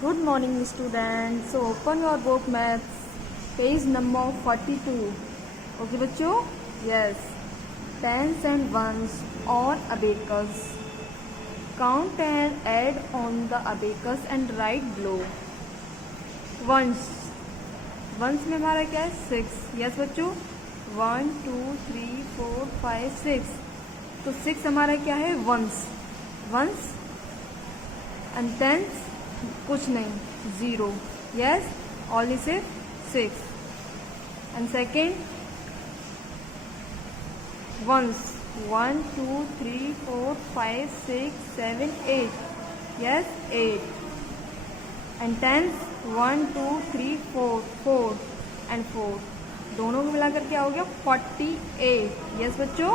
Good morning, students. So open your book maths, page number 42. Okay, बच्चों? Yes. Tens and ones on abacus. Count and add on the abacus and write below. Ones. Ones में हमारा क्या है? 6. Yes, बच्चों? 1, 2, 3, 4, 5, 6. तो 6 हमारा क्या है? Ones. Ones and tens कुछ नहीं, 0. Yes, only सिर्फ 6. And second, ones, 1, 2, 3, 4, 5, 6, 7, 8. Yes, 8. And tens, 1, 2, 3, 4 and 4. दोनों को मिलाकर क्या हो गया? 48. Yes, बच्चों?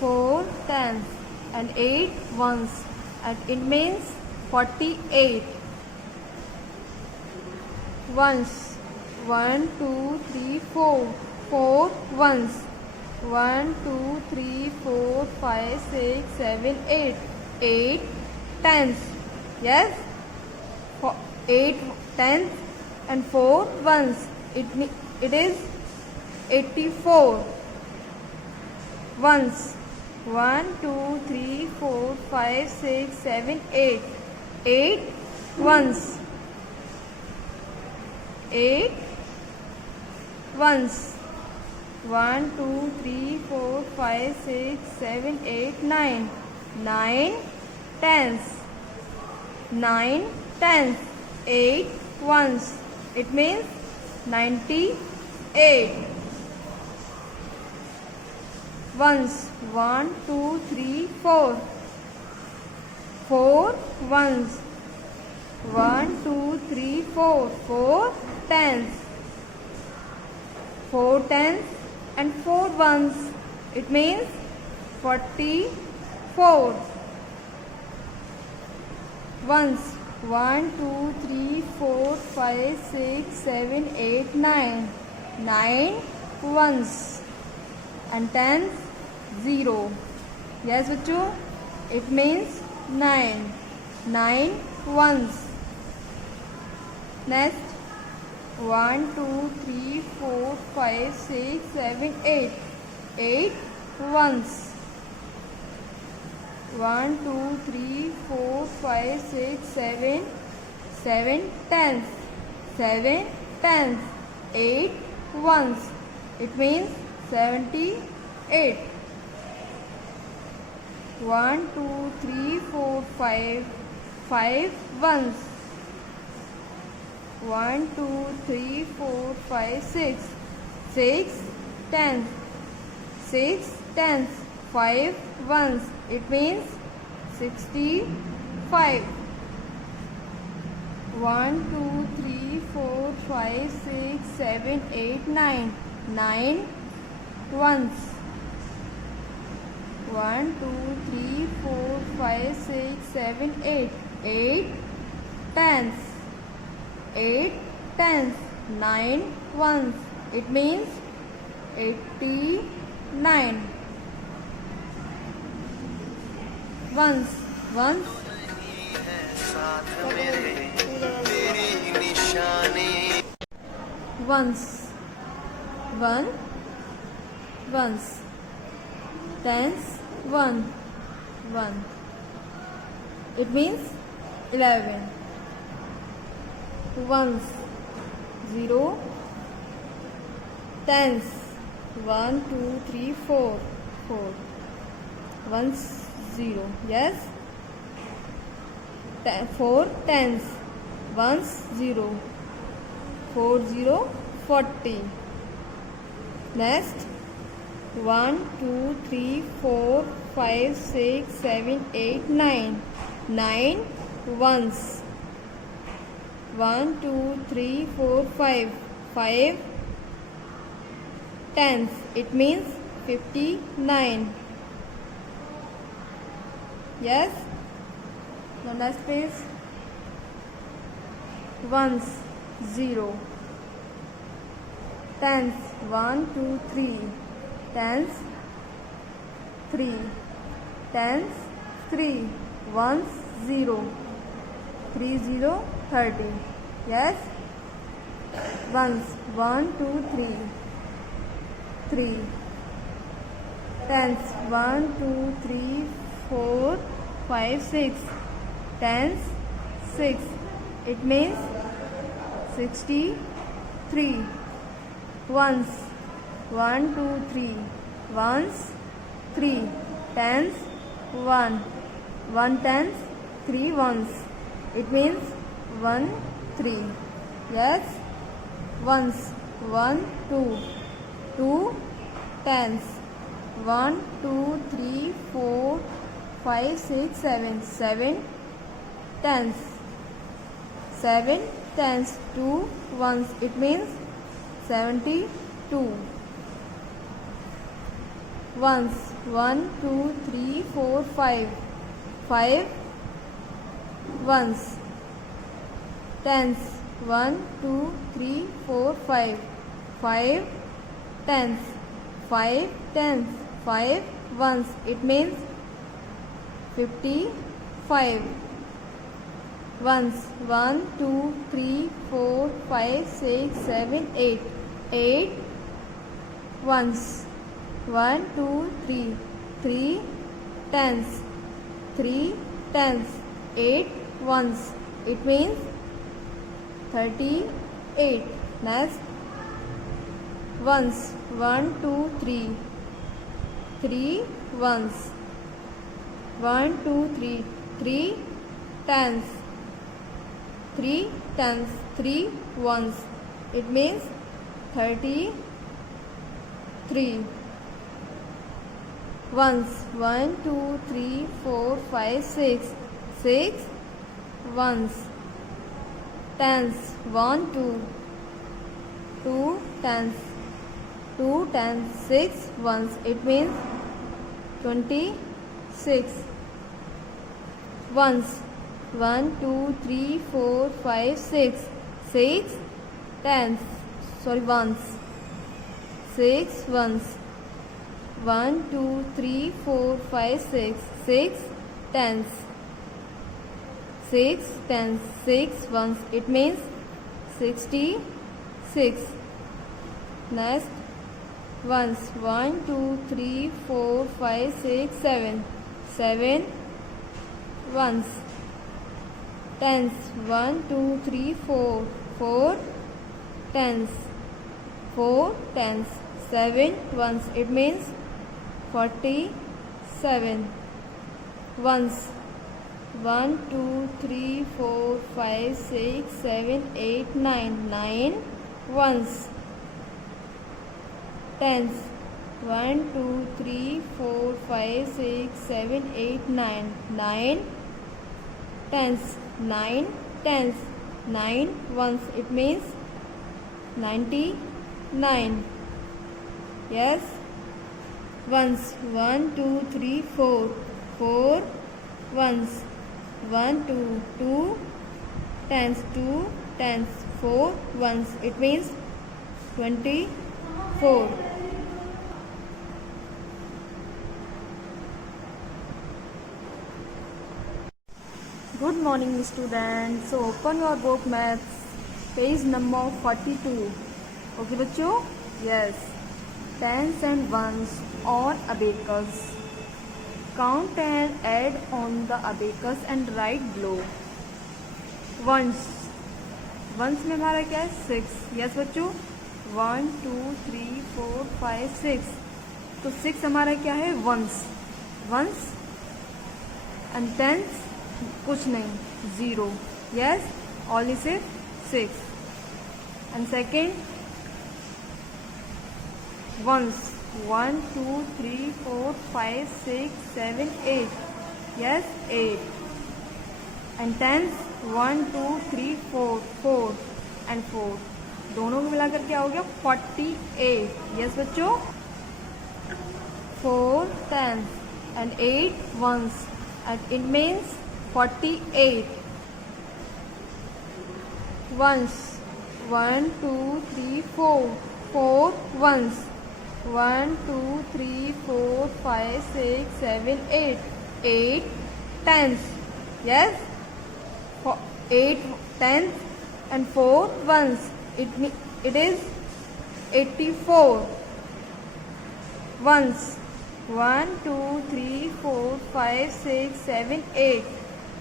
4 tens and 8 ones, and it means 48. Ones, 1, 2, 3, 4. 4 ones. 1, 2, 3, 4, 5, 6, 7, 8. 8 tens. Yes? 8 tens and 4 ones. It is 84. Ones. 1, 2, 3, 4, 5, 6, 7, 8. 8 ones. 8 ones. 1, 2, 3, 4, 5, 6, 7, 8, 9. 9 tens. 9 tens. 8 ones. It means 98. Ones. 1, 2, 3, 4. 4 ones. 1, 2, 3, 4. 4 tens. 4 tens and 4 ones. It means 44. Ones. 1, 2, 3, 4, 5, 6, 7, 8, 9. 9 ones. And tens, 0. Yes, bachcho? It means 9. 9 ones. Next, 1, 2, 3, 4, 5, 6, 7, 8. 8 ones. 1, 2, 3, 4, 5, 6, 7. 7 tens. 7 tens. 8 ones. It means 78. 1, 2, 3, 4, 5. 5 ones. 1, 2, 3, 4, 5, 6. 6 tens. 6 tens. 5 ones. It means 65. 1, 2, 3, 4, 5, 6, 7, 8, 9. 9 ones. 1, 2, 3, 4, 5, 6, 7, 8. 8 tens. 8 tens. 9 ones. It means 89. Ones. Ones. Ones. 1 ones. Tens, 1 1. It means 11. Ones, 0. Tens, 1, 2, 3, 4. 4 ones, 0. Yes. 4 tens. Ones, 0. 4 0 40. Next, 1, 2, 3, 4, 5, 6, 7, 8, 9. 9 ones. 1, 2, 3, 4, 5. 5 tens. It means 59. Yes. Now next page. Ones, 0. Tens, 1, 2, 3. Tens, 3. Tens, 3. Ones, 0. 3 0 30. Yes. Ones 1 2 3 3. Tens 1 2 3 4 5 6. Tens 6. It means 63. Ones 1 2 3. Ones 3. Tens 1. 1 tens 3 ones. It means 1 3. Yes. Ones 1 2. 2 tens 1 2 3 4 5 6 7. 7 tens. 7 tens 2 ones. It means 72. Ones 1 2 3 4 5. 5 ones. Tens 1 2 3 4 5. 5 tens. 5 tens. 5 ones. It means 55. Ones 1 2 3 4 5 6 7 8. 8 ones. 1 2 3. 3 tens. 3 tens. 8 ones. It means 38. Next. Ones 1 2 3. 3 ones. 1 2 3. 3 tens. 3 tens. 3 ones. It means 33. Ones 1 2 3 4 5 6. 6 ones. Tens 1 2. 2 tens. 2 tens. 6 ones. It means 26. Ones 1 2 3 4 5 6. 6 tens. Ones. 6 ones. 1 2 3 4 5 6. 6 tens. 6 tens. 6 ones. It means 66. Next. Ones 1 2 3 4 5 6 7. 7 ones. Tens 1 2 3 4. 4 tens. 4 tens. 7 ones. It means 47. Ones 1 2 3 4 5 6 7 8 9. 9 ones. Tens 1 2 3 4 5 6 7 8 9. 9 tens. 9 tens. 9 ones. It means 99. Yes. Ones 1 2 3 4. 4 ones. 1 2 2 tens. 2 tens. 4 ones. It means 24. Good morning students. So open your book maths page number 42. Okay बच्चों? Yes. Tens and ones on abacus. Count and add on the abacus and write below. Ones. Ones में हमारा क्या है? 6. Yes बच्चों? 1 2 3 4 5 6. तो 6 हमारा क्या है? वंस. वंस एंड टेंस कुछ नहीं, 0. यस, ओनली सिर्फ 6. And second ones 1 2 3 4 5 6 7 8. Yes, 8. And tens 1 2 3 4 4 and 4. दोनों को मिलाकर क्या हो गया? 48. यस बच्चों, 4 tens and 8 ones, and it means 48. Ones 1 2 3 4. 4 ones. 1 2 3 4 5 6 7 8. 8 tens. Yes, 8 tens and 4 ones. It is 84 ones. 1 2 3 4 5 6 7 8.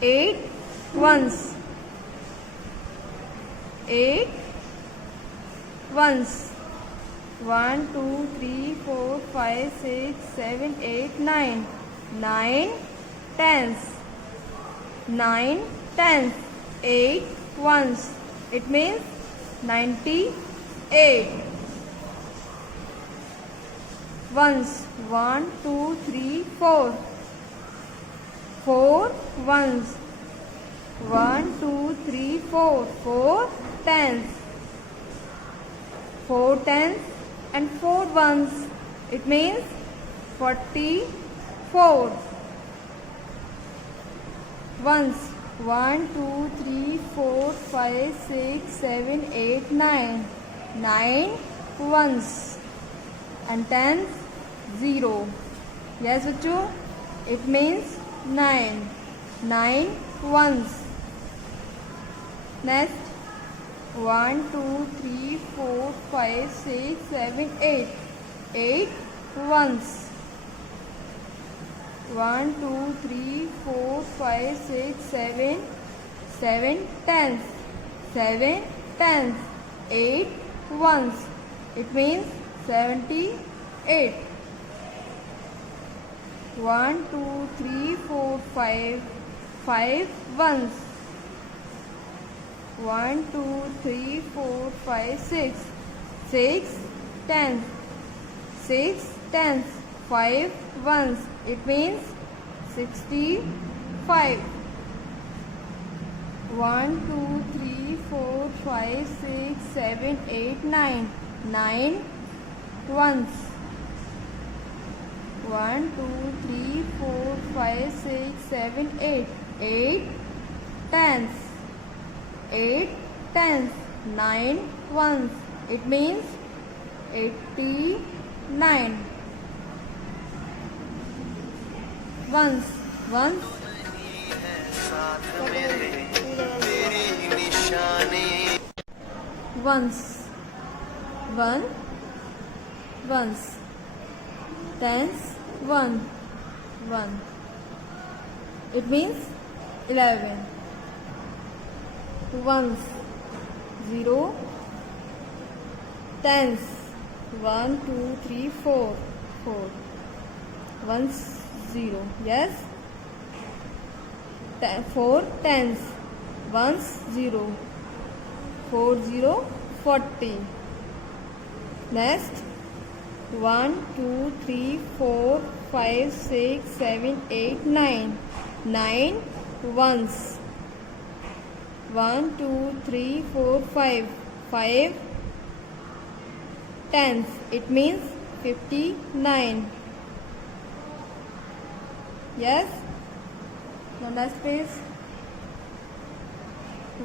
8 ones. 8 ones. 1 2 3 4 5 6 7 8 9. 9 tens. 9 tens. 8 ones. It means 98 ones. 1 2 3 4. 4 ones. 1 2 3 4. 4 tens. 4 tens and 4 ones. It means 44 ones. 1 2 3 4 5 6 7 8 9. 9 ones and tens 0. Yes बच्चों, it means 9. 9 ones. Next 1 2 3 4 5 6 7 8. 8 ones. 1 2 3 4 5 6 7. 7 tens. 7 tens. 8 ones. It means 78. 1 2 3 4 5. 5 ones. 1 2 3 4 5 6. 6 tens. 6 tens. 5 ones. It means 65. 1 2 3 4 5 6 7 8 9. 9 ones. 1 2 3 4 5 6 7 8. 8 tens. 8 tens. 9 ones. It means 89 ones. Ones. Ones. 1 ones. Tens 1 1. It means 11. Ones 0. Tens 1 2 3 4 4. Ones 0. Yes. 4 tens. Ones 0. 4 0 40. Next 1 2 3 4 5 6 7 8 9. 9 ones. 1 2 3 4 5. 5 tens. It means 59. Yes. Now next page.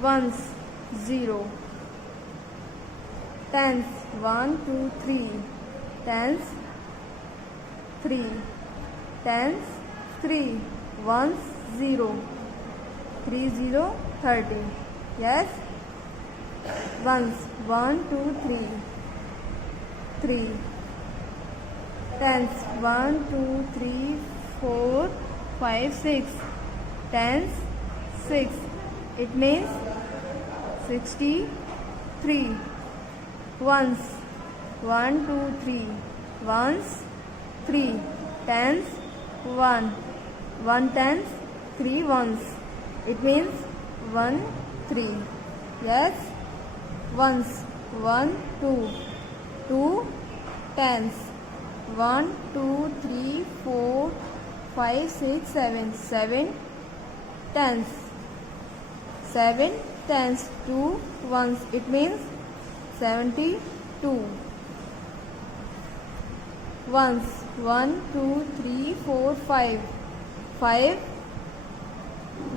Ones 0. Tens 1 2 3. Tens 3. Tens 3. Ones 0. 3 0 30. Yes. Ones 1 2 3. 3. Tens 1 2 3 4 5 6. Tens 6. It means 63. Ones 1 2 3. Ones 3. Tens 1. 1 tens 3 ones. It means 1 3. Yes. Ones 1 2. 2 tens. 1 2 3 4 5 6 7. 7 tens. 7 tens 2 ones. It means 72. Ones 1 2 3 4 5. 5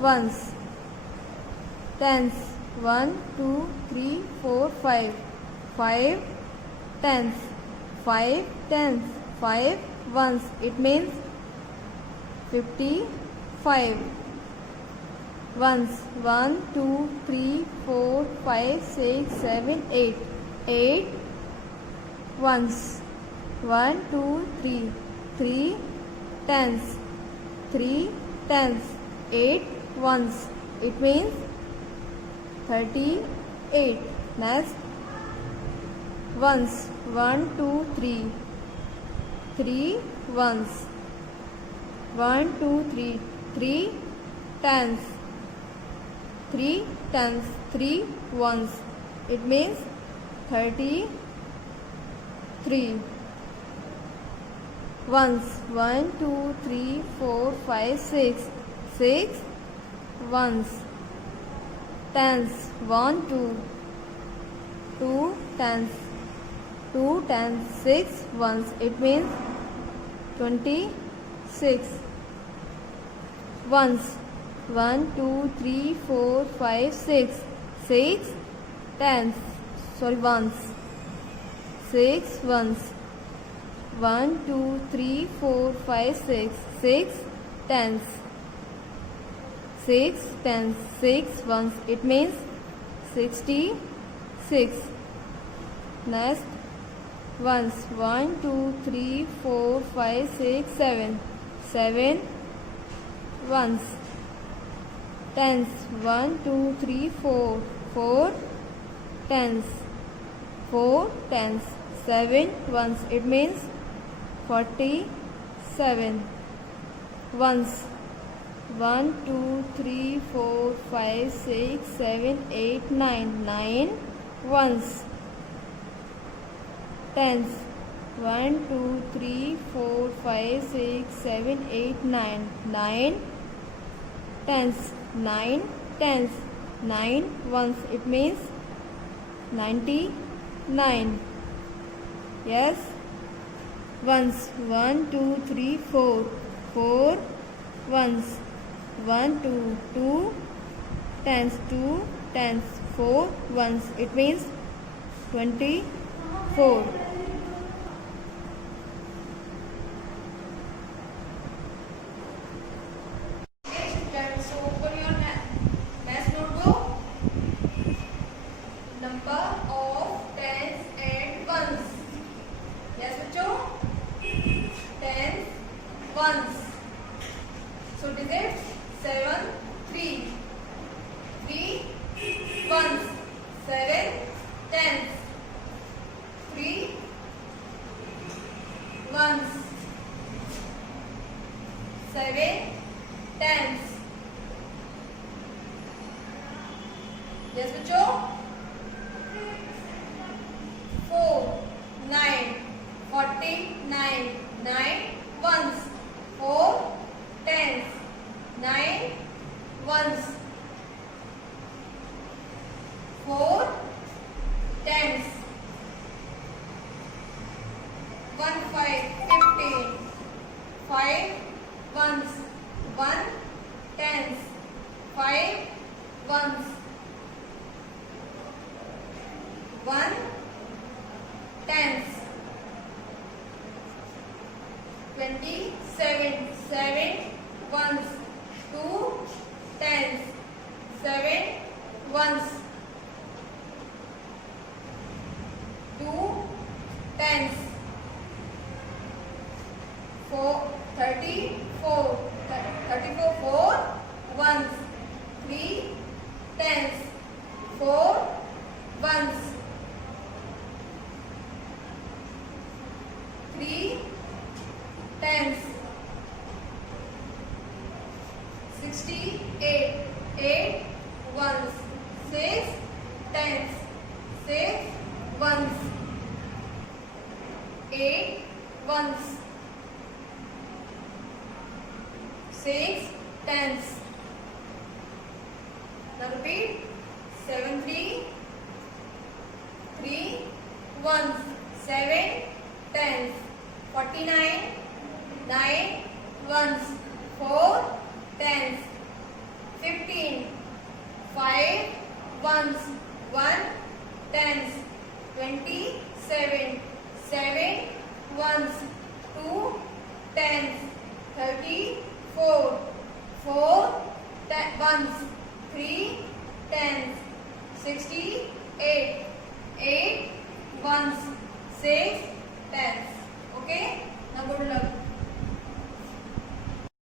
ones. Tens 1 2 3 4 5. 5 tens. 5 tens. 5 ones. It means 55. ones. 1, 2, 3, 4, 5, 6, 7, 8. 8 ones. 1, 2, 3. 3 tens. 3 tens. 8 ones. It means 38. Next ones. 1, 2, 3. 3 ones. 1, 2, 3. 3 tens. 3 tens. 3 ones. It means 33 ones. 1, 2, 3, 4, 5, 6. 6 ones. Tens. 1, 2. 2 tens. 2 tens. 6 ones. It means 26 ones. 1, 2, 3, 4, 5, 6. 6 tens. Ones. 6 ones. 1, 2, 3, 4, 5, 6. 6 tens. 6 tens. 6 ones. It means 66. Next ones. 1, 2, 3, 4, 5, 6, 7. 7 ones. Tens. 1, 2, 3, 4. 4 tens. 4 tens. 7 ones. It means 47 ones. 1, 2, 3, 4, 5, 6, 7, 8, 9. 9 ones. Tens. 1, 2, 3, 4, 5, 6, 7, 8, 9. 9 tens. 9 tens. 9 ones. It means 99. Yes. Ones. 1, 2, 3, 4. 4 ones. 1, 2. 2 tens. 2 tens. 4 ones. It means 24. So open your math notebook. Number of tens and ones. Yes, बच्चों. Tens, ones. So digits 7, 3. 3 ones. 7 tens. 3 ones. 7 tens. Yes, बच्चों. 4, 9, 49. 9 ones. 4 tens. 9 ones. 4 tens. 1, 5, 15. 5 ones. 1 tens. 5 ones. 1 tens. 27. 7 ones. 2 tens. 7 ones. 2 tens. 34. 4 ones. 3 tens. 4 ones. 3 tens. 68. 8 ones. 6 tens. 6 ones. 8 ones. 6 tens. Now repeat. 7, 3. 3 ones. 7 tens. 49. 9 ones. 4 tens. 15. 5 ones. 1 tens. 27. 7 ones. 2 tens. 34. 4 ones. 3 tens, 68, 8 ones, 6 tens. Okay.